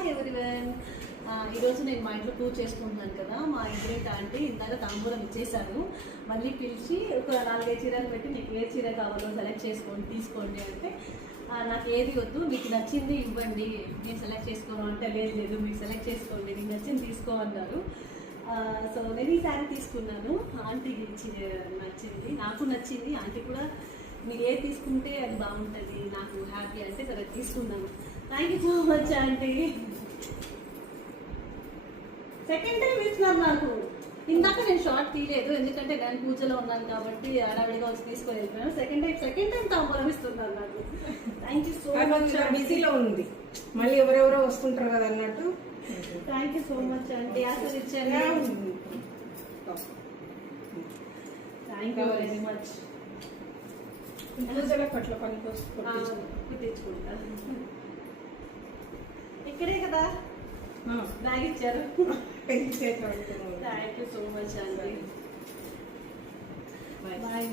Hi everyone. ఈరోజు నేను మా ఇంట్లో పూజ చేసుకుంటున్నాను కదా. మా ఇంగ్రేట్ ఆంటీ ఇందాక తాంబూలం ఇచ్చేసాను. మళ్ళీ పిలిచి ఒక 4-5 చీరలు పెట్టి మీకు ఏ చీర కావాలో సెలెక్ట్ చేసుకోండి తీసుకోండి అంటే, నాకు ఏది వద్దు, మీకు నచ్చింది ఇవ్వండి, నేను సెలెక్ట్ చేసుకోను అంటే, లేదు మీకు సెలెక్ట్ చేసుకోండి, నీకు నచ్చింది తీసుకో అన్నారు. సో నేను ఈ శారీ తీసుకున్నాను. ఆంటీకి నచ్చింది, నాకు నచ్చింది. ఆంటీ కూడా మీరు ఏది తీసుకుంటే అది బాగుంటుంది, నాకు హ్యాపీ అంటే సరే తీసుకున్నాను. Thank you so much aunty. Second time ఇస్తున్నారు నాకు. ఇందాక నేను షార్ట్ తీయలేదు, ఎందుకంటే నేను పూజలో ఉన్నాను కాబట్టి హడావిడిగా వచ్చి తీసుకోలేదు. సెకండ్ టైం తాంబూలం ఇస్తున్నారు నాకు. Thank you so much. బిజీలో ఉంది, మళ్ళీ ఎవరెవరో వస్తుంటారు కదా అన్నట్టు. థ్యాంక్ యూ సో మచ్ అండి. అసలు ఇచ్చారు. Thank you very much. పూజల పట్ల పని కుట్టించుకుంటా. ఇక్కడే కదా బ్యాగ్ ఇచ్చారు. థ్యాంక్ యూ సో మచ్ అండి. Bye bye.